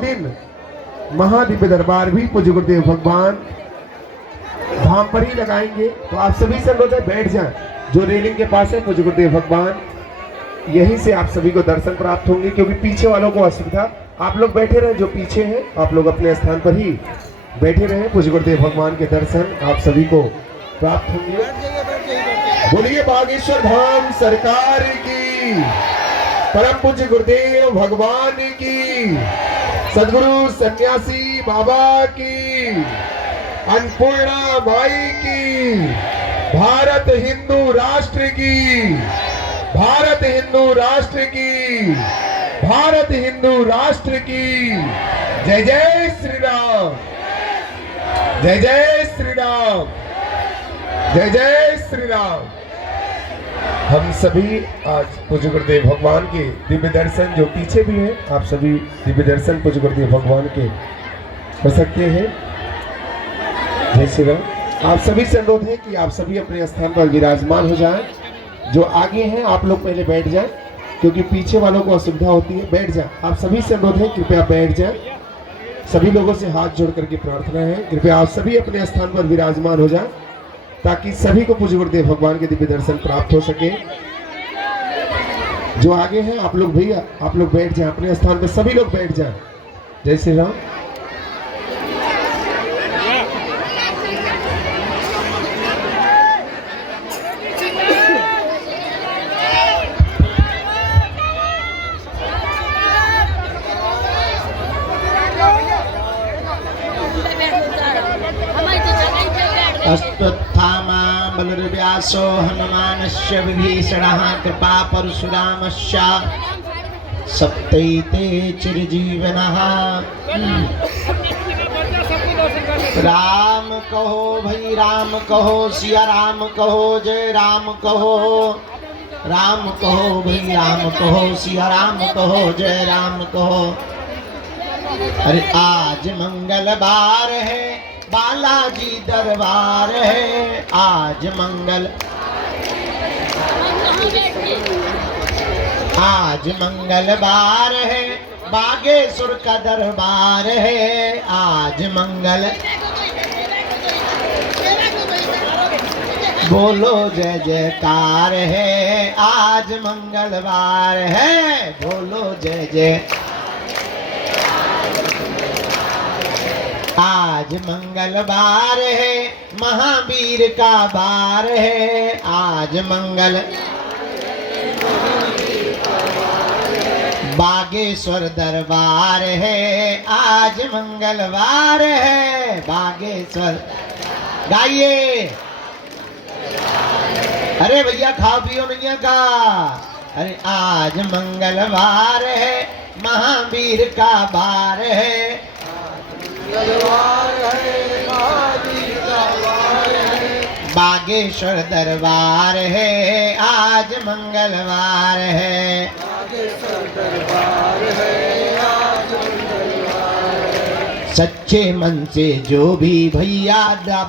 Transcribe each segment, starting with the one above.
दिन महादिव्य दरबार भी पूज्य गुरुदेव भगवान धाम पर ही लगाएंगे। तो आप सभी से अनुरोध है बैठ जाएं। जो रेलिंग के पास है पूज्य गुरुदेव भगवान, यहीं से आप सभी को दर्शन प्राप्त होंगे, क्योंकि पीछे वालों को असुविधा। आप लोग बैठे रहे, जो पीछे हैं आप लोग अपने स्थान पर ही बैठे रहे। पूज्य गुरुदेव भगवान के दर्शन आप सभी को प्राप्त होंगे। बोलिए बागेश्वर धाम सरकार की, परम पूज्य गुरुदेव भगवान की, सदगुरु सन्यासी बाबा की, अन्नपूर्णा माई की, भारत हिंदू राष्ट्र की, भारत हिंदू राष्ट्र की, भारत हिंदू राष्ट्र की। जय जय श्री राम, जय जय श्री राम, जय जय श्री राम। हम सभी आज पूज्य गुरुदेव भगवान के दिव्य दर्शन, जो पीछे भी हैं, आप सभी दिव्य दर्शन पूज्य गुरुदेव भगवान के कर सकते हैं। जय श्री राम। आप सभी से अनुरोध है कि आप सभी अपने स्थान पर विराजमान हो जाएं। जो आगे हैं आप लोग पहले बैठ जाएं, क्योंकि पीछे वालों को असुविधा होती है। बैठ जाएं। आप सभी से अनुरोध है कृपया बैठ जाएं। सभी लोगों से हाथ जोड़ करके प्रार्थना है, कृपया आप सभी अपने स्थान पर विराजमान हो जाएं, ताकि सभी को पूज्य गुरुदेव भगवान के दिव्य दर्शन प्राप्त हो सके। जो आगे हैं आप लोग भैया, आप लोग बैठ जाएं अपने स्थान पर, सभी लोग बैठ जाएं। जय श्री राम। अश्वत्थामा बलर्व्यासो हनुमानस्य विभीषणः कृपा परशुरामस्य सप्तैते चिरजीवनः। राम कहो भाई राम कहो, सिया राम कहो, जय राम कहो। राम कहो भाई राम कहो, सिया राम कहो, जय राम कहो। अरे आज मंगलवार है, बालाजी दरबार है। आज मंगलवार है, बागेश्वर का दरबार है। आज बोलो जय जयकार है। आज मंगलवार है, बोलो जय जय। आज मंगलवार है, महावीर का बार है। आज बागेश्वर दरबार है। आज मंगलवार है, बागेश्वर। गाइए, अरे भैया खाओ पियो नहीं का। अरे आज मंगलवार है, महावीर का बार है। बागेश्वर दरबार है। आज मंगलवार है, बागेश्वर दरबार है। आज मंगलवार है। सच्चे मन से जो भी भैया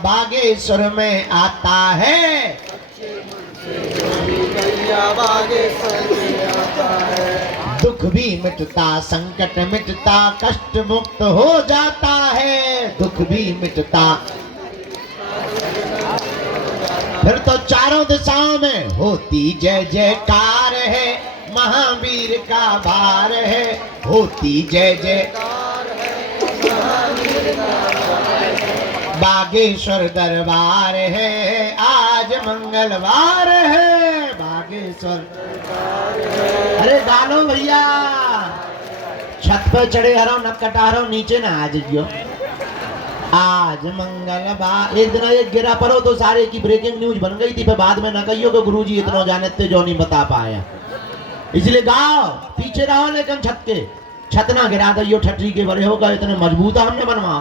बागेश्वर में आता है, सच्चे मन से जो भी भैया बागेश्वर में आता है, दुख भी मिटता, संकट मिटता, कष्ट मुक्त हो जाता है। दुख भी मिटता, फिर तो चारों दिशाओं में होती जय जयकार है। महावीर का बार है, होती जय जयकार है। महावीर का बार है, बागेश्वर दरबार है। आज मंगलवार है, बागेश्वर दरबार है। अरे गालो भैया, छत पे चढ़े हरो न कटा रहो, नीचे ना आ जाइयो। आज मंगलवार। एक दिन एक गिरा पड़ो तो सारे की ब्रेकिंग न्यूज बन गई थी, फिर बाद में न कहियो कि गुरुजी इतना जानते जो नहीं बता पाया। इसलिए गाओ, पीछे रहो, लेकिन छत ना गिरा दियो। ठटरी के बड़े होगा, इतने मजबूत हमने बनवाओ।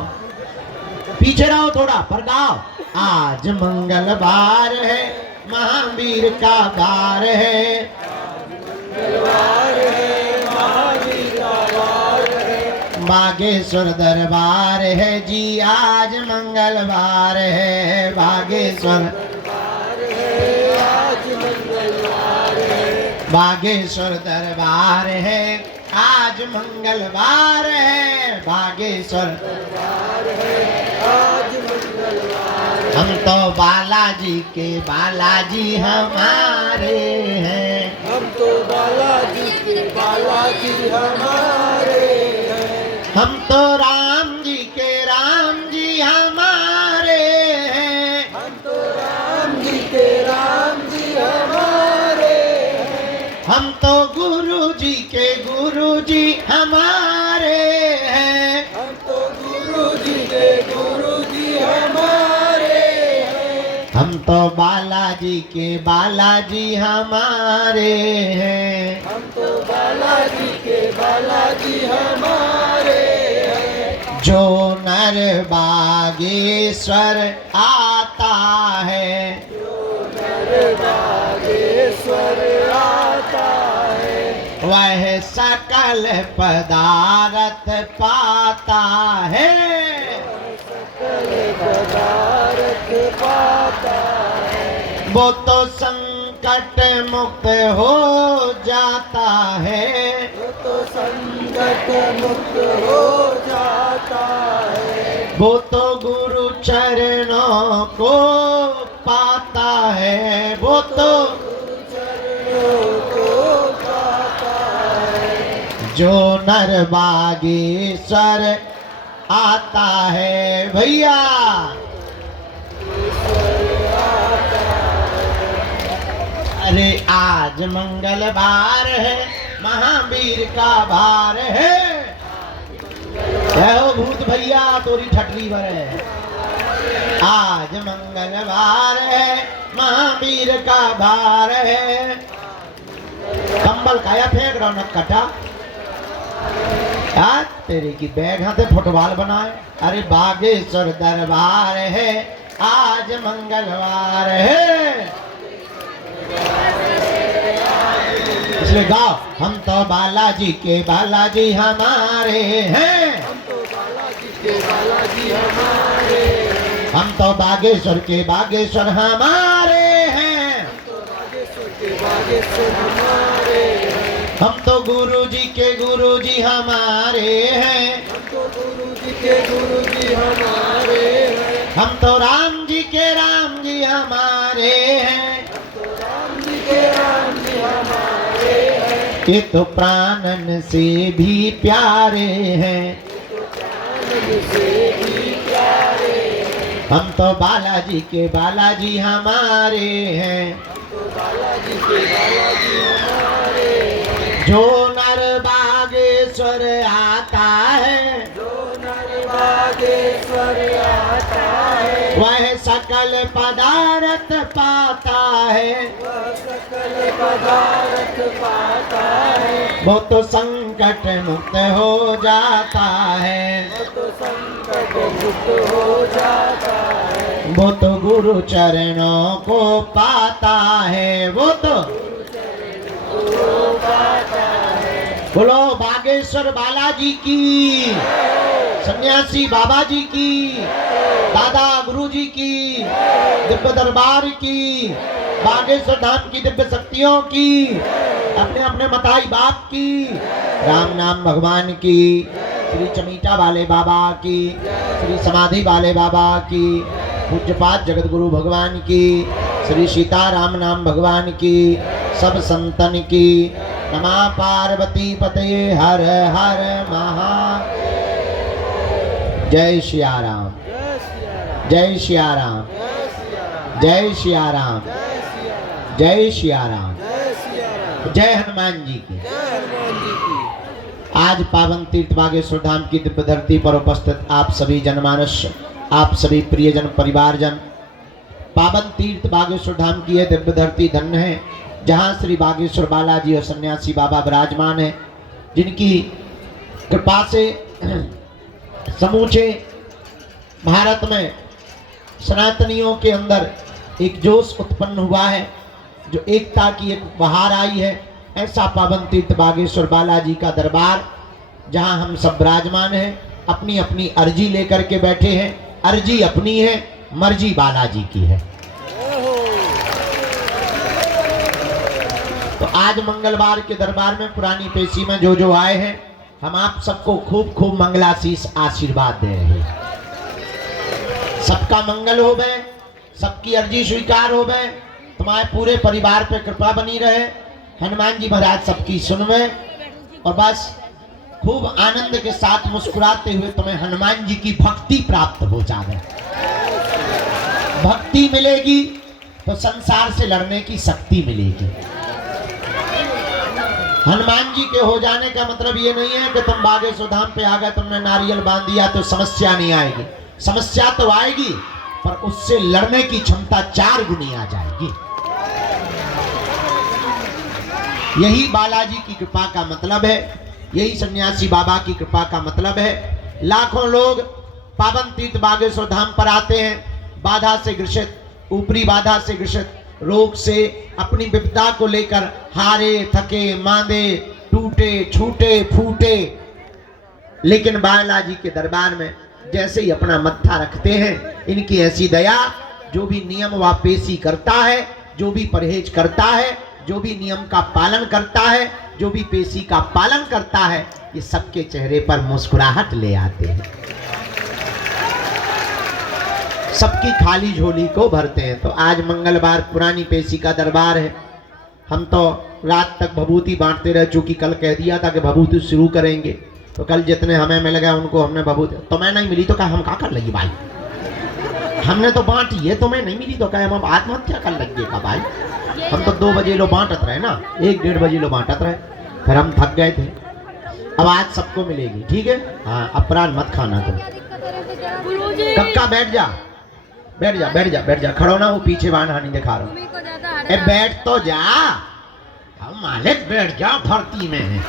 पीछे रहो थोड़ा, पर गाओ। आज मंगलवार है, महावीर का बार है। बागेश्वर दरबार है जी, आज मंगलवार है। बागेश्वर बागेश्वर दरबार है, आज मंगलवार है। बागेश्वर हम तो बालाजी के बालाजी हमारे हैं। हम तो बालाजी के बालाजी हमारे हैं। हम तो राम जी के राम जी हमारे हैं। हम तो राम जी के राम जी हमारे हैं। हम तो गुरु जी के गुरु जी हमारे हैं। हम तो गुरु जी के गुरु जी हमारे हैं। हम तो बालाजी के बालाजी हमारे हैं। हम तो बालाजी के बालाजी हमारे हैं। जो नर बागेश्वर आता है बागेश्वर आता है वह सकल पदार्थ पाता है। पदार्थ पाता है। वो तो संकट मुक्त हो जाता है। वो तो संकट मुक्त हो जाता है। वो तो गुरु चरणों को पाता है। वो तो को पाता है। जो नर बागेश्वर आता है भैया। अरे आज मंगलवार है महावीर का भार है। हो भूत भैया तोरी ठटरी भर है। आज मंगलवार है महावीर का भार है। कंबल काया फेंक रहा न कटा आज तेरे की बैग हाथे फुटबॉल बनाए। अरे बागेश्वर दरबार है आज मंगलवार है। इसलिए गाओ हम तो बालाजी के बालाजी हमारे हैं। हम तो बालाजी के बालाजी हमारे हैं। हम तो बागेश्वर के बागेश्वर हमारे हैं। हम तो बागेश्वर के बागेश्वर हमारे हैं। हम तो गुरु जी के गुरु जी हमारे हैं। हम तो गुरु जी के गुरु जी हमारे हैं। हम तो राम जी के राम जी हमारे हैं। हम तो राम जी के राम जी हमारे हैं। ये तो प्राणन से भी प्यारे हैं। से भी प्यारे हैं। हम तो बालाजी के बालाजी हमारे हैं। हम तो बालाजी के बालाजी हमारे हैं। जो नर बागेश्वर आता है जो नर बागेश्वर आता है वह सकल पदार्थ पाता है। वह सकल पदार्थ पाता है। वो तो संकट मुक्त हो जाता है। वो तो संकट मुक्त हो जाता है। वो तो गुरु चरणों को पाता है। वो तो बोलो बागेश्वर बालाजी की, सन्यासी बाबा जी की, दादा गुरु जी की, दिव्य दरबार की, बागेश्वर धाम की दिव्य शक्तियों की, अपने अपने मताई बाप की, राम नाम भगवान की, श्री चमीटा वाले बाबा की, श्री समाधि वाले बाबा की, पूज्यपाद जगत गुरु भगवान की, श्री सीताराम नाम भगवान की, सब संतन की। नमः पार्वती पते हर हर महा। जय सिया राम, जय सिया राम, जय सिया राम, जय सिया राम, जय हनुमान जी की। आज पावन तीर्थ बागेश्वर धाम की दिव्य धरती पर उपस्थित आप सभी जनमानस, आप सभी प्रियजन परिवारजन, पावन तीर्थ बागेश्वर धाम की यह दिव्य धरती धन्य है जहाँ श्री बागेश्वर बालाजी और सन्यासी बाबा विराजमान है, जिनकी कृपा से समूचे भारत में सनातनियों के अंदर एक जोश उत्पन्न हुआ है, जो एकता की एक बहार आई है। ऐसा पावन तीर्थ बागेश्वर बालाजी का दरबार जहां हम सब विराजमान हैं, अपनी अपनी अर्जी लेकर के बैठे हैं। अर्जी अपनी है, मर्जी बालाजी की है। तो आज मंगलवार के दरबार में पुरानी पेशी में जो जो आए हैं हम आप सबको खूब खूब मंगलाशीष आशीर्वाद दे रहे हैं। सबका मंगल हो गए, सबकी अर्जी स्वीकार हो गए, तुम्हारे पूरे परिवार पे कृपा बनी रहे, हनुमान जी महाराज सबकी सुनवे और बस खूब आनंद के साथ मुस्कुराते हुए तुम्हें हनुमान जी की भक्ति प्राप्त हो जाए। भक्ति मिलेगी तो संसार से लड़ने की शक्ति मिलेगी। हनुमान जी के हो जाने का मतलब ये नहीं है कि तुम बागेश्वर धाम पे आ गए, तुमने नारियल बांध दिया तो समस्या नहीं आएगी। समस्या तो आएगी पर उससे लड़ने की क्षमता 4 गुनी आ जाएगी। यही बालाजी की कृपा का मतलब है, यही सन्यासी बाबा की कृपा का मतलब है। लाखों लोग पावन तीर्थ बागेश्वर धाम पर आते हैं, बाधा से ग्रसित, ऊपरी बाधा से ग्रसित, रोग से, अपनी विपदा को लेकर हारे थके मांदे, टूटे छूटे फूटे, लेकिन बालाजी के दरबार में जैसे ही अपना मत्था रखते हैं, इनकी ऐसी दया, जो भी नियम व पेशी करता है, जो भी परहेज करता है, जो भी नियम का पालन करता है, जो भी पेशी का पालन करता है, ये सबके चेहरे पर मुस्कुराहट ले आते हैं, सबकी खाली झोली को भरते हैं। तो आज मंगलवार पुरानी पेशी का दरबार है। हम तो रात तक भभूति बांटते रहे, चूंकि कल कह दिया था कि भभूति शुरू करेंगे, तो कल जितने हमें मिल गए उनको हमने भभूति, तुम्हें नहीं मिली तो कहा हम क्या कर लेंगे भाई, हमने तो बांटी है, तुम्हें नहीं मिली तो कहे हम आत्महत्या कर लेंगे का भाई। हम तो 2 बजे लो बांटत रहे ना, 1-1:30 बजे लो बांटत रहे, फिर हम थक गए थे। अब आज सबको मिलेगी, ठीक है? हाँ, अपराध मत खाना तुम। कक्का बैठ जा, बैठ जा, बैठ जा, बैठ जा, खड़ो ना हो, पीछे बाण हानि दिखा रहा हूँ। बैठ तो जा, हम मालिक बैठ जा, भर्ती में है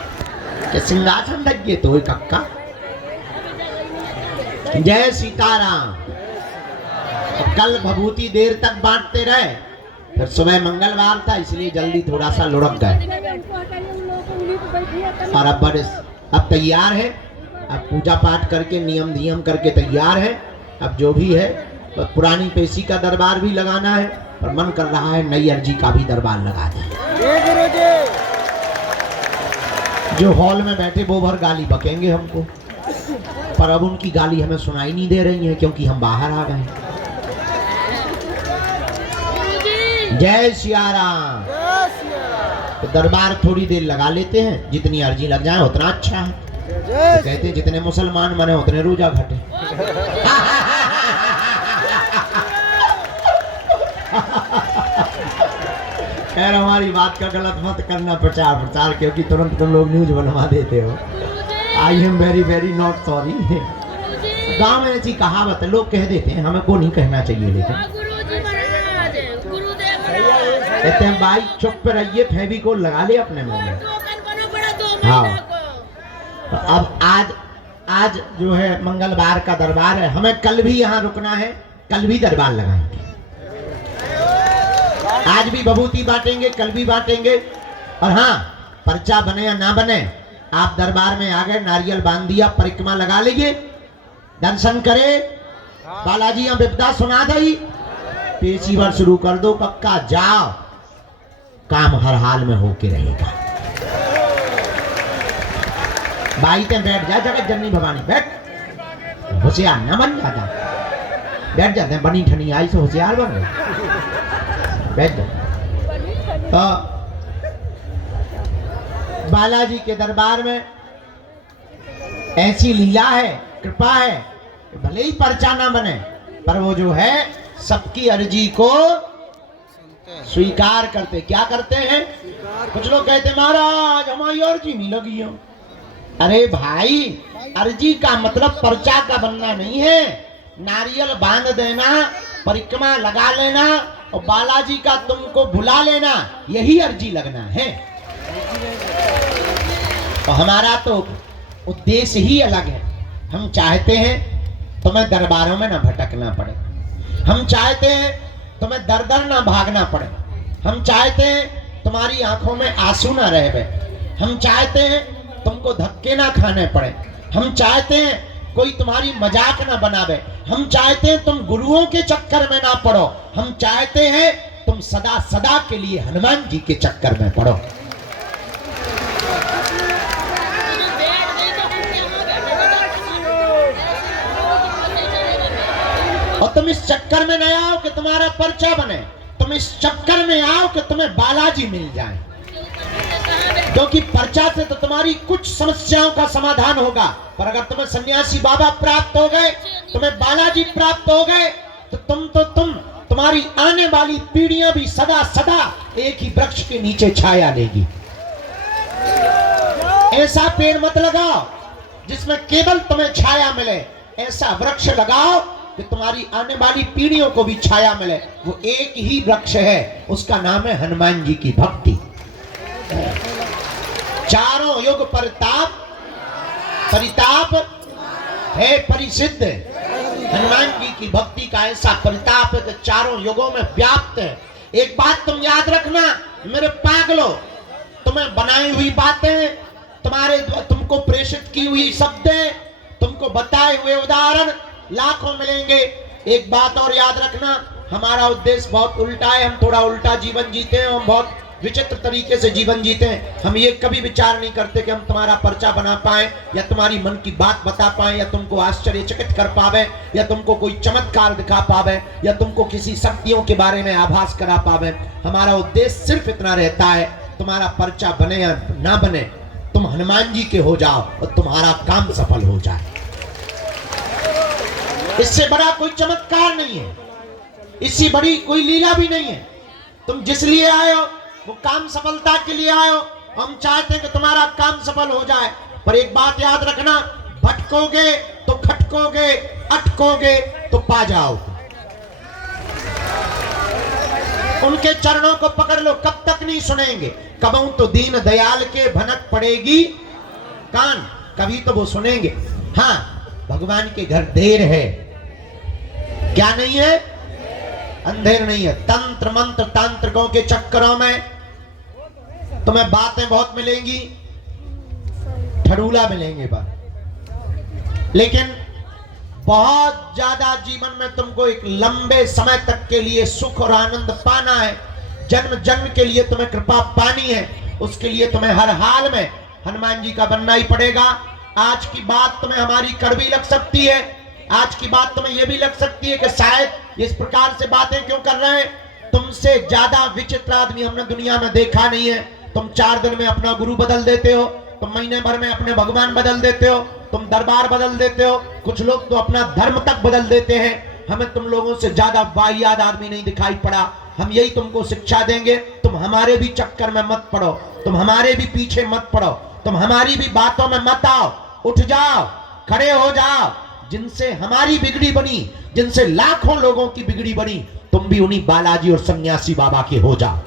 कि सिंहासन लगे तो कक्का। जय सीताराम। कल भभूति देर तक बांटते रहे, फिर सुबह मंगलवार था इसलिए जल्दी थोड़ा सा लुढ़क गए, और अब तैयार है, अब पूजा पाठ करके नियम करके तैयार है। अब जो भी है, तो पुरानी पेशी का दरबार भी लगाना है, और मन कर रहा है नई अर्जी का भी दरबार लगा दें। जो हॉल में बैठे वो भर गाली बकेंगे हमको, पर अब उनकी गाली हमें सुनाई नहीं दे रही है क्योंकि हम बाहर आ गए। जय सिया राम। तो दरबार थोड़ी देर लगा लेते हैं, जितनी अर्जी लग जाए उतना अच्छा है। तो कहते हैं जितने मुसलमान बने उतने रोजा घटे। खैर, हमारी बात का गलत मत करना प्रचार, क्योंकि तुरंत तुम लोग न्यूज बनवा देते हो। I am very very not sorry. गाँव में ऐसी कहावत है, लोग कह देते हैं, हमें को नहीं कहना चाहिए, लेकिन कहते हैं भाई चुप रहिए, फेविकोल लगा ले अपने मुंह में। हाँ, तो अब आज जो है मंगलवार का दरबार है, हमें कल भी यहाँ रुकना है, कल भी दरबार लगाएंगे। आज भी भभूति बांटेंगे, कल भी बांटेंगे। और हाँ, पर्चा बने या ना बने, आप दरबार में आ गए, नारियल बांध दिया, परिक्रमा लगा लीजिए, दर्शन करे, बालाजी यहाँ विपदा सुना दी, पेशी भर शुरू कर दो, पक्का जाओ, काम हर हाल में होके रहेगा। बाई ते बैठ जा, जगत जननी भवानी बैठ, होशियार न बन जाता, बैठ जाते हैं, बनी ठनी आई से होशियार बन गए, बैठ जा। तो बालाजी के दरबार में ऐसी लीला है, कृपा है, भले ही पर्चा ना बने, पर वो जो है सबकी अर्जी को स्वीकार करते। क्या करते हैं? कुछ लोग कहते महाराज हमारी अर्जी नहीं लगी हो। अरे भाई, अर्जी का मतलब पर्चा का बनना नहीं है, नारियल बांध देना, परिक्रमा लगा लेना और बालाजी का तुमको बुला लेना, यही अर्जी लगना है। तो हमारा तो उद्देश्य ही अलग है। हम चाहते हैं तुम्हें दरबारों में ना भटकना पड़े, हम चाहते हैं तुम्हें दर दर ना भागना पड़े, हम चाहते हैं तुम्हारी आंखों में आंसू ना रहे, हम चाहते हैं तुमको धक्के ना खाने पड़े, हम चाहते हैं कोई तुम्हारी मजाक ना बनावे, हम चाहते हैं तुम गुरुओं के चक्कर में ना पड़ो, हम चाहते हैं तुम सदा सदा के लिए हनुमान जी के चक्कर में पड़ो। और तुम इस चक्कर में न आओ कि तुम्हारा पर्चा बने, तुम इस चक्कर में आओ कि तुम्हें बालाजी मिल जाए, क्योंकि पर्चा से तो तुम्हारी कुछ समस्याओं का समाधान होगा, पर अगर तुम्हें सन्यासी बाबा प्राप्त हो गए, तुम्हें बालाजी प्राप्त हो गए, तो तुम्हारी आने वाली पीढ़ियां भी सदा सदा एक ही वृक्ष के नीचे छाया लेगी। ऐसा पेड़ मत लगाओ जिसमें केवल तुम्हें छाया मिले, ऐसा वृक्ष लगाओ कि तुम्हारी आने वाली पीढ़ियों को भी छाया मिले। वो एक ही वृक्ष है, उसका नाम है हनुमान जी की भक्ति। चारों युग परिताप है परिसिद्ध। हनुमान जी की भक्ति का ऐसा परिताप है कि चारों युगों में व्याप्त है। एक बात तुम याद रखना मेरे पागलो, तुम्हें बनाई हुई बातें, तुमको प्रेषित की हुई शब्दें, तुमको बताए हुए उदाहरण लाखों मिलेंगे। एक बात और याद रखना, हमारा उद्देश्य बहुत उल्टा है, हम थोड़ा उल्टा जीवन जीते हैं, हम बहुत विचित्र तरीके से जीवन जीते हैं। हम ये कभी विचार नहीं करते कि हम तुम्हारा पर्चा बना पाए, या तुम्हारी मन की बात बता पाए, या तुमको आश्चर्यचकित कर पावे, या तुमको कोई चमत्कार दिखा पावे, या तुमको किसी शक्तियों के बारे में आभास करा पावे। हमारा उद्देश्य सिर्फ इतना रहता है, तुम्हारा पर्चा बने या ना बने, तुम हनुमान जी के हो जाओ और तुम्हारा काम सफल हो जाए। इससे बड़ा कोई चमत्कार नहीं है, इससे बड़ी कोई लीला भी नहीं है। तुम जिस लिए आए हो वो काम सफलता के लिए आए हो। हम चाहते हैं कि तुम्हारा काम सफल हो जाए, पर एक बात याद रखना, भटकोगे तो खटकोगे, अटकोगे तो पा जाओगे। उनके चरणों को पकड़ लो, कब तक नहीं सुनेंगे। कबहू तो दीन दयाल के भनक पड़ेगी कान, कभी तो वो सुनेंगे। हाँ, भगवान के घर देर है, क्या नहीं है, अंधेर नहीं है। तंत्र मंत्र तांत्रिकों के चक्करों में तुम्हें बातें बहुत मिलेंगी, ठड़ूला मिलेंगे बात, लेकिन बहुत ज्यादा जीवन में तुमको एक लंबे समय तक के लिए सुख और आनंद पाना है, जन्म जन्म के लिए तुम्हें कृपा पानी है, उसके लिए तुम्हें हर हाल में हनुमान जी का बनना ही पड़ेगा। आज की बात तुम्हें हमारी कड़वी लग सकती है, आज की बात तुम्हें यह भी लग सकती है कि शायद इस प्रकार से बातें क्यों कर रहे हैं। तुमसे ज्यादा विचित्र आदमी हमने दुनिया में देखा नहीं है। तुम 4 दिन में अपना गुरु बदल देते हो, तुम महीने भर में अपने भगवान बदल देते हो, तुम दरबार बदल देते हो, कुछ लोग तो अपना धर्म तक बदल देते हैं। हमें तुम लोगों से ज्यादा वाहियात आदमी नहीं दिखाई पड़ा। हम यही तुमको शिक्षा देंगे, तुम हमारे भी चक्कर में मत पड़ो, तुम हमारे भी पीछे मत पड़ो, तुम हमारी भी बातों में मत आओ। उठ जाओ, खड़े हो जाओ। जिनसे हमारी बिगड़ी बनी, जिनसे लाखों लोगों की बिगड़ी बनी, तुम भी उन्हीं बालाजी और सन्यासी बाबा के हो जाओ।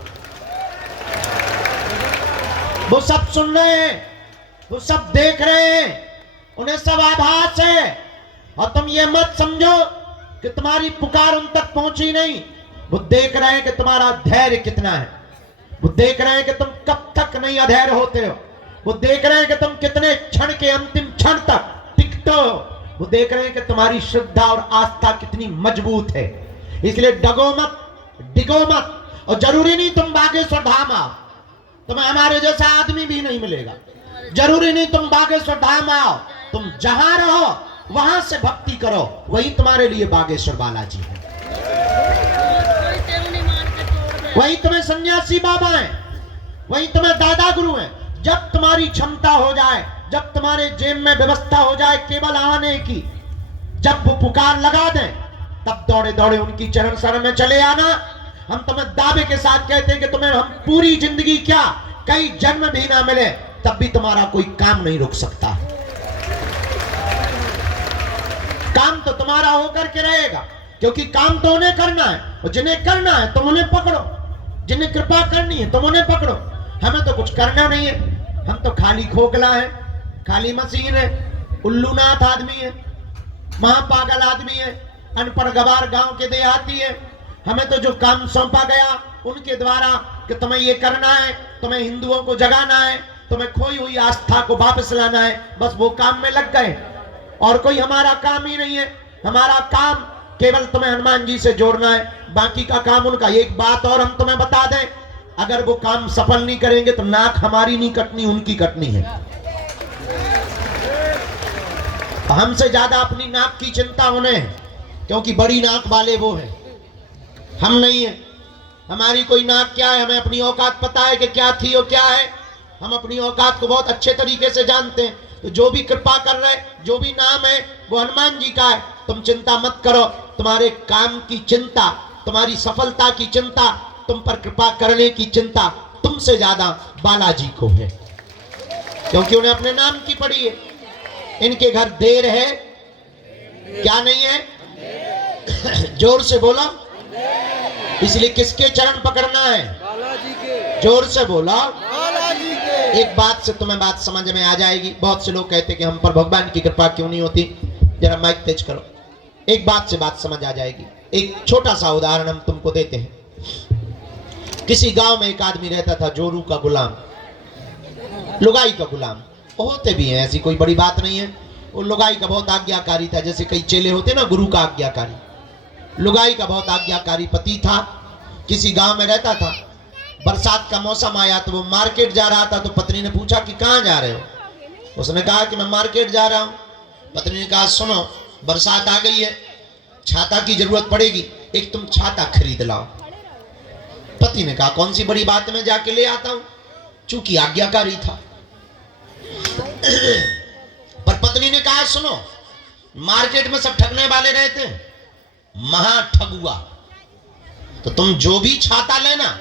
वो सब सुन रहे हैं, वो सब देख रहे हैं, उन्हें सब आभास है। और तुम ये मत समझो कि तुम्हारी पुकार उन तक पहुंची नहीं। वो देख रहे हैं कि तुम्हारा धैर्य कितना है, वो देख रहे हैं कि तुम कब तक नहीं अधैर्य होते हो, वो देख रहे हैं कि तुम कितने क्षण के अंतिम क्षण तक टिकते हो, वो देख रहे हैं कि तुम्हारी श्रद्धा और आस्था कितनी मजबूत है। इसलिए डगो मत, डिगो मत। और जरूरी नहीं तुम बागेश्वर धाम आओ, तुम्हें हमारे जैसा आदमी भी नहीं मिलेगा। जरूरी नहीं तुम बागेश्वर धाम आओ, तुम जहां रहो वहां से भक्ति करो, वही तुम्हारे लिए बागेश्वर बालाजी है, वही तुम्हें सन्यासी बाबा है, वही तुम्हें दादा गुरु है। जब तुम्हारी क्षमता हो जाए, जब तुम्हारे जेब में व्यवस्था हो जाए केवल आने की, जब वो पुकार लगा दें, तब दौड़े दौड़े उनकी चरण शरण में चले आना। हम तुम्हें दावे के साथ कहते हैं कि तुम्हें हम पूरी जिंदगी क्या, कई जन्म भी ना मिले, तब भी तुम्हारा कोई काम नहीं रुक सकता। काम तो तुम्हारा होकर के रहेगा, क्योंकि काम तो उन्हें करना है, और जिन्हें करना है तुम उन्हें पकड़ो, जिन्हें कृपा करनी है तुम उन्हें पकड़ो। हमें तो कुछ करना नहीं है, हम तो खाली खोखला है, खाली मशीन है, उल्लूनाथ आदमी है, महापागल आदमी है, अनपढ़ गवार गांव के देहाती है। हमें तो जो काम सौंपा गया उनके द्वारा कि तुम्हें ये करना है, तुम्हें हिंदुओं को जगाना है, तुम्हें खोई हुई आस्था को वापस लाना है, बस वो काम में लग गए। और कोई हमारा काम ही नहीं है। हमारा काम केवल तुम्हें हनुमान जी से जोड़ना है, बाकी का काम उनका। एक बात और हम तुम्हें बता दें, अगर वो काम सफल नहीं करेंगे तो नाक हमारी नहीं कटनी, उनकी कटनी है। हमसे ज्यादा अपनी नाक की चिंता उन्हें है, क्योंकि बड़ी नाक वाले वो हैं, हम नहीं है। हमारी कोई नाक क्या है, हमें अपनी औकात पता है कि क्या थी और क्या है। हम अपनी औकात को बहुत अच्छे तरीके से जानते हैं। तो जो भी कृपा कर रहे, जो भी नाम है वो हनुमान जी का है। तुम चिंता मत करो, तुम्हारे काम की चिंता, तुम्हारी सफलता की चिंता, तुम पर कृपा करने की चिंता तुमसे ज्यादा बालाजी को है, क्योंकि उन्हें अपने नाम की पड़ी है। इनके घर देर है, क्या नहीं है? जोर से बोला। इसलिए किसके चरण पकड़ना है? बालाजी के। जोर से बोला। बालाजी के। एक बात से तुम्हें बात समझ में आ जाएगी। बहुत से लोग कहते हैं कि हम पर भगवान की कृपा क्यों नहीं होती। जरा माइक तेज करो, एक बात से बात समझ आ जाएगी। एक छोटा सा उदाहरण हम तुमको देते हैं। किसी गांव में एक आदमी रहता था, जोरू का गुलाम, लुगाई का गुलाम। होते भी हैं, ऐसी कोई बड़ी बात नहीं है। वो लुगाई का बहुत आज्ञाकारी था, जैसे कई चेले होते ना गुरु का आज्ञाकारी। लुगाई का बहुत आज्ञाकारी पति था। किसी गांव में रहता था। बरसात का मौसम आया तो वो मार्केट जा रहा था। तो पत्नी ने पूछा कि कहाँ जा रहे हो? उसने कहा कि मैं मार्केट जा रहा हूँ। पत्नी ने कहा सुनो, बरसात आ गई है, छाता की जरूरत पड़ेगी, एक तुम छाता खरीद लाओ। पति ने कहा कौन सी बड़ी बात, मैं जाके ले आता हूं। चूंकि आज्ञाकारी था। पर पत्नी ने कहा सुनो, मार्केट में सब ठगने वाले रहते हैं, महा ठगुआ, तो तुम जो भी छाता लेना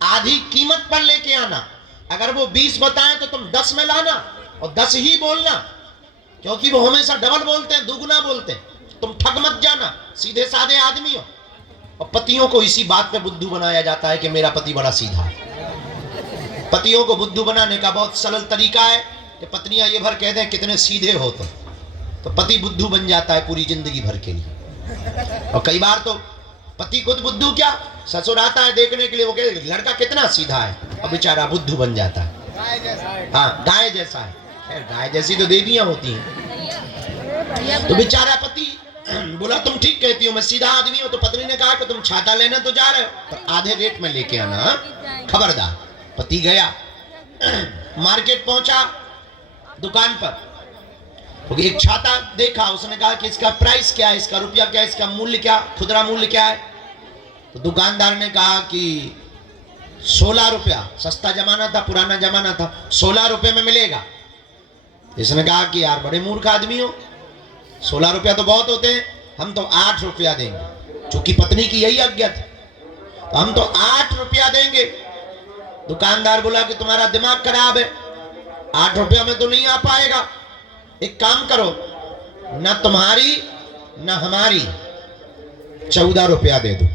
आधी कीमत पर लेके आना। अगर वो 20 बताएं तो तुम 10 में लाना और 10 ही बोलना, क्योंकि वो हमेशा डबल बोलते हैं, दुगुना बोलते हैं। तुम ठग मत जाना, सीधे साधे आदमी हो। और पतियों को इसी बात पे बुद्धू बनाया जाता है कि मेरा पति बड़ा सीधा है। पतियों को बुद्धू बनाने का बहुत सरल तरीका है कि पत्नियां ये भर कह दें कितने सीधे हो तुम, तो पति बुद्धू बन जाता है पूरी जिंदगी भर के लिए। और कई बार तो पति खुद बुद्धू, क्या ससुर आता है देखने के लिए, वो कहते लड़का कितना सीधा है, और बेचारा बुद्धू बन जाता है। हाँ, गाय जैसा है। खैर गाय जैसी तो देवियां होती हैं। तो बेचारा पति बोला तुम ठीक कहती हो, मैं सीधा आदमी हूं। तो पत्नी ने कहा कि तुम छाता लेना तो जा रहे हो, पर आधे रेट में लेके आना, खबरदार। पति गया, मार्केट पहुंचा, दुकान पर एक छाता देखा। उसने कहा कि इसका प्राइस क्या है, इसका रुपया क्या है, इसका मूल्य क्या, खुदरा मूल्य क्या है? तो दुकानदार ने कहा कि 16 रुपया। सस्ता जमाना था, पुराना जमाना था, 16 रुपये में मिलेगा। इसने कहा कि यार बड़े मूर्ख आदमी हो, 16 रुपया तो बहुत होते हैं, हम तो 8 रुपया देंगे। चूंकि पत्नी की यही आज्ञा थी, तो हम तो 8 रुपया देंगे। दुकानदार बोला कि तुम्हारा दिमाग खराब है, 8 रुपया में तो नहीं आ पाएगा। एक काम करो, न तुम्हारी न हमारी 14 रुपया दे दो।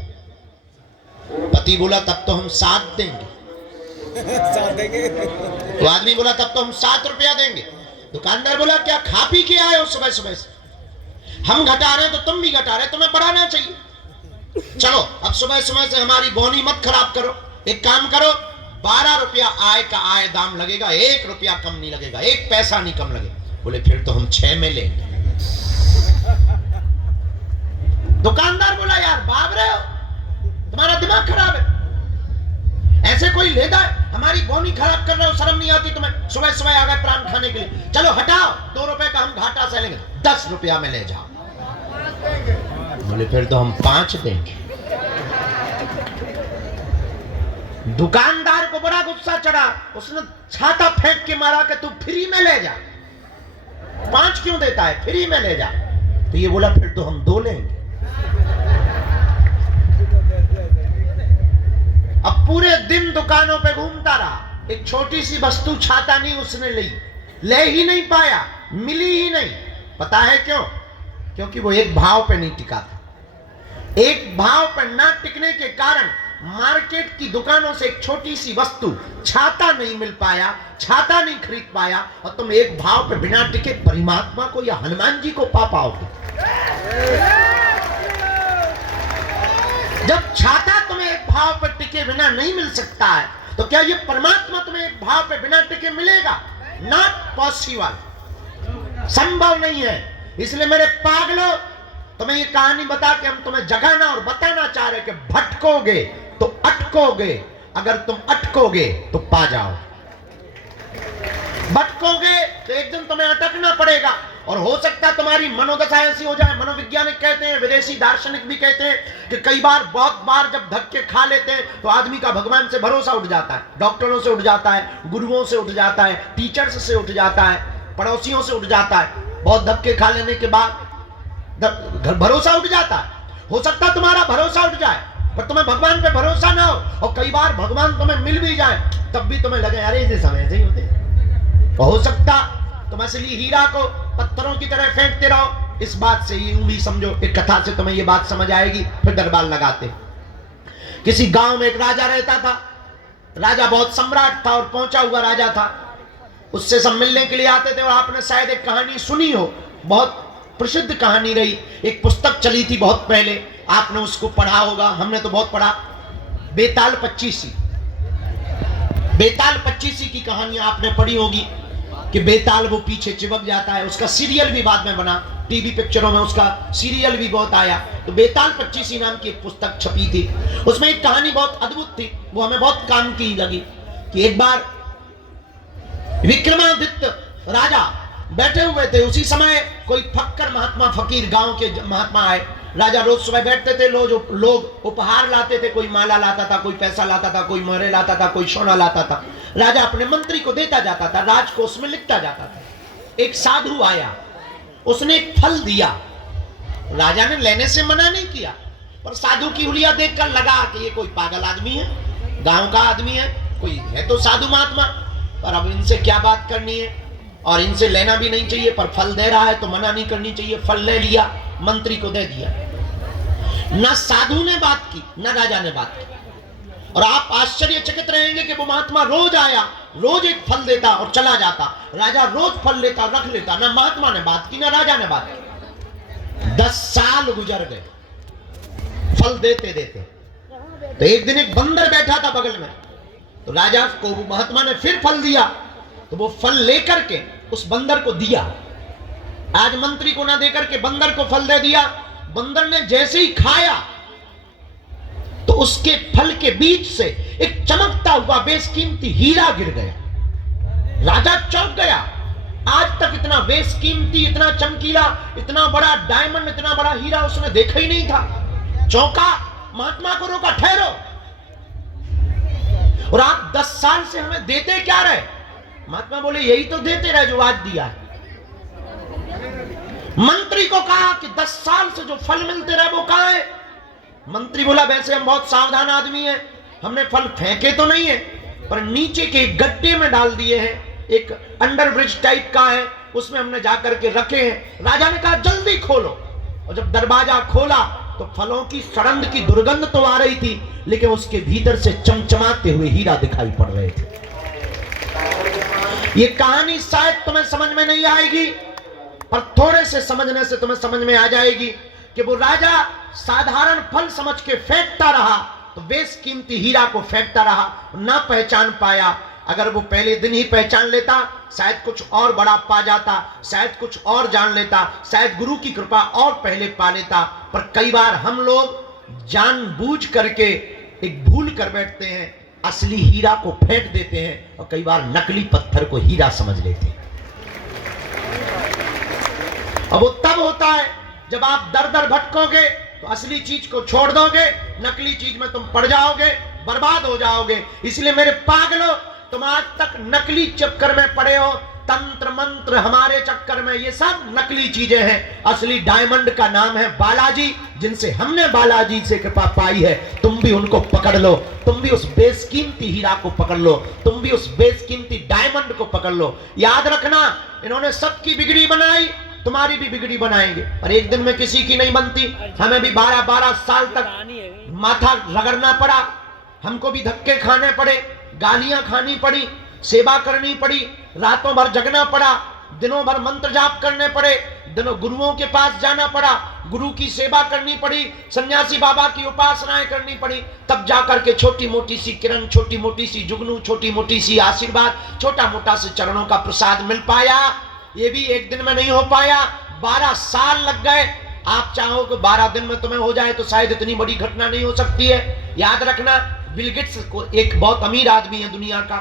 पति बोला तब तो हम 7 देंगे। तो आदमी बोला तब तो हम 7 रुपया देंगे। दुकानदार बोला क्या खा पी के आए हो सुबह सुबह से? हम घटा रहे तो तुम भी घटा रहे, तुम्हें बढ़ाना चाहिए। चलो अब सुबह सुबह से हमारी बोनी मत खराब करो। एक काम करो, 12 रुपया आय का आय दाम लगेगा, 1 रुपया कम नहीं लगेगा, 1 पैसा नहीं कम लगेगा। बोले फिर तो हम 6 में लेंगे। दुकानदार बोला यार बाप रहे हो, तुम्हारा दिमाग खराब है, ऐसे कोई लेता है? हमारी बोनी खराब कर रहे हो, शर्म नहीं आती तुम्हें? सुबह सुबह आ गए प्राण खाने के लिए। चलो हटाओ, 2 रुपए का हम घाटा से लेंगे, 10 रुपया में ले जाओ। बोले फिर तो हम 5 देंगे। दुकानदार को बड़ा गुस्सा चढ़ा, उसने छाता फेंक के मारा कि तू फ्री में ले जा, 5 क्यों देता है, फ्री में ले जा। तो ये बोला फिर तो हम 2 लेंगे। अब पूरे दिन दुकानों पे घूमता रहा, एक छोटी सी वस्तु छाता नहीं उसने ले ही नहीं पाया, मिली ही नहीं। पता है क्यों? क्योंकि वो एक भाव पे नहीं टिका था। एक भाव पर ना टिकने के कारण मार्केट की दुकानों से एक छोटी सी वस्तु छाता नहीं मिल पाया, छाता नहीं खरीद पाया, और तुम एक भाव पे बिना टिके परमात्मा को या हनुमान जी को पा पाओगे। जब छाता तुम्हें एक भाव पर टिके बिना नहीं मिल सकता है, तो क्या ये परमात्मा तुम्हें एक भाव पे बिना टिके मिलेगा? नॉट पॉसिबल, संभव नहीं है। इसलिए मेरे पागलों, तुम्हें ये कहानी बता के हम तुम्हें जगाना और बताना चाह रहे कि भटकोगे तो अटकोगे, अगर तुम अटकोगे तो पा जाओ। भटकोगे तो एक दिन तुम्हें अटकना पड़ेगा, और हो सकता है तुम्हारी मनोदशा ऐसी हो जाए। मनोवैज्ञानिक कहते हैं, विदेशी दार्शनिक भी कहते हैं कि कई बार, बहुत बार जब धक्के खा लेते हैं तो आदमी का भगवान से भरोसा उठ जाता है, डॉक्टरों से उठ जाता है, गुरुओं से उठ जाता है, टीचर्स से उठ जाता है, पड़ोसियों से उठ जाता है। बहुत धक्के खा लेने के बाद भरोसा उठ जाता है। हो सकता है तुम्हारा भरोसा उठ जाए, पर तुम्हें भगवान पे भरोसा ना हो, और कई बार भगवान तुम्हें मिल भी जाए तब भी तुम्हें लगे अरे इसे समय से ही होते। हो सकता तुम असली हीरा को पत्थरों की तरह फेंकते रहो। इस बात से यूं भी समझो, एक कथा से तुम्हें ये बात समझ आएगी, फिर दरबार लगाते। किसी गांव में एक राजा रहता था। राजा बहुत सम्राट था और पहुंचा हुआ राजा था। उससे सब मिलने के लिए आते थे। और आपने शायद एक कहानी सुनी हो, बहुत प्रसिद्ध कहानी रही, एक पुस्तक चली थी बहुत पहले, आपने उसको पढ़ा होगा, हमने तो बहुत पढ़ा, बेताल पच्चीसी। बेताल पच्चीसी की कहानी आपने पढ़ी होगी कि बेताल वो पीछे चिपक जाता है। उसका सीरियल भी बाद में बना, टीवी पिक्चरों में उसका सीरियल भी बहुत आया। तो बेताल पच्चीसी नाम की एक पुस्तक छपी थी। उसमें एक कहानी बहुत अद्भुत थी, वो हमें बहुत काम की लगी। कि एक बार विक्रमादित्य राजा बैठे हुए थे। उसी समय कोई फक्कर महात्मा, फकीर, गांव के महात्मा आए। राजा रोज सुबह बैठते थे, लोग उपहार लाते थे, कोई माला लाता था, कोई पैसा लाता था, कोई मोहरे लाता था, कोई सोना लाता था। राजा अपने मंत्री को देता जाता था, राजकोष में लिखता जाता था। एक साधु आया, उसने एक फल दिया। राजा ने लेने से मना नहीं किया, पर साधु की हुलिया देखकर लगा कि ये कोई पागल आदमी है, गांव का आदमी है, कोई है तो साधु महात्मा, पर अब इनसे क्या बात करनी है, और इनसे लेना भी नहीं चाहिए, पर फल दे रहा है तो मना नहीं करनी चाहिए। फल ले लिया, मंत्री को दे दिया। न साधु ने बात की, न राजा ने बात की। और आप आश्चर्यचकित रहेंगे कि वो महात्मा रोज आया, रोज एक फल देता और चला जाता। राजा रोज फल लेता, रख लेता। न महात्मा ने बात की, न राजा ने बात की। 10 साल गुजर गए फल देते देते। तो एक दिन एक बंदर बैठा था बगल में, तो राजा को वो महात्मा ने फिर फल दिया। तो वो फल लेकर के उस बंदर को दिया। आज मंत्री को ना देकर के बंदर को फल दे दिया। बंदर ने जैसे ही खाया तो उसके फल के बीच से एक चमकता हुआ बेशकीमती हीरा गिर गया। राजा चौंक गया। आज तक इतना बेशकीमती, इतना चमकीला, इतना बड़ा डायमंड, इतना बड़ा हीरा उसने देखा ही नहीं था। चौंका, महात्मा को रोका, ठहरो, और आप 10 साल से हमें देते क्या रहे? महात्मा बोले यही तो देते रहे जो आज दिया है। मंत्री को कहा कि 10 साल से जो फल मिलते रहे वो कहां है? मंत्री बोला वैसे हम बहुत सावधान आदमी हैं, हमने फल फेंके तो नहीं है, पर नीचे के गड्ढे में डाल दिए हैं, एक अंडरब्रिज टाइप का है, उसमें हमने जाकर के रखे हैं। राजा ने कहा जल्दी खोलो। और जब दरवाजा खोला तो फलों की सड़ंद की दुर्गंध तो आ रही थी, लेकिन उसके भीतर से चमचमाते हुए हीरा दिखाई पड़ रहे थे। ये कहानी शायद तुम्हें समझ में नहीं आएगी, पर थोड़े से समझने से तुम्हें समझ में आ जाएगी कि वो राजा साधारण फल समझ के फेंकता रहा, तो बेशकीमती हीरा को फेंकता रहा, ना पहचान पाया। अगर वो पहले दिन ही पहचान लेता, शायद कुछ और बड़ा पा जाता, शायद कुछ और जान लेता, शायद गुरु की कृपा और पहले पा लेता। पर कई बार हम लोग जानबूझ करके एक भूल कर बैठते हैं, असली हीरा को फेंक देते हैं, और कई बार नकली पत्थर को हीरा समझ लेते हैं। अब वो तब होता है जब आप दर दर भटकोगे तो असली चीज को छोड़ दोगे, नकली चीज में तुम पड़ जाओगे, बर्बाद हो जाओगे। इसलिए मेरे पागलों, तुम आज तक नकली चक्कर में पड़े हो, तंत्र मंत्र हमारे चक्कर में, ये सब नकली चीजें हैं। असली डायमंड का नाम है बालाजी, जिनसे हमने बालाजी से कृपा पाई है। तुम भी उनको पकड़ लो, तुम भी उस बेशकीमती हीरा को पकड़ लो, तुम भी उस बेशकीमती डायमंड को पकड़ लो। याद रखना, इन्होंने सबकी बिगड़ी बनाई, तुम्हारी भी बिगड़ी बनाएंगे, और एक दिन में किसी की नहीं बनती। हमें भी 12-12 साल तक माथा रगड़ना पड़ा, हमको भी धक्के खाने पड़े, गालियां खानी पड़ी, सेवा करनी पड़ी, रातों भर जगना पड़ा, दिनों भर मंत्र जाप करने पड़े, दिनों गुरुओं के पास जाना पड़ा, गुरु की सेवा करनी पड़ी, सन्यासी बाबा की उपासनाएं करनी पड़ी, तब जाकर के छोटी मोटी सी किरण, छोटी मोटी सी जुगनू, छोटी मोटी सी आशीर्वाद, छोटा मोटा से चरणों का प्रसाद मिल पाया। ये भी एक दिन में नहीं हो पाया, 12 साल लग गए। आप चाहो कि 12 दिन में तुम्हें हो जाए तो शायद इतनी बड़ी घटना नहीं हो सकती है। याद रखना, बिल गेट्स को एक बहुत अमीर आदमी है दुनिया का,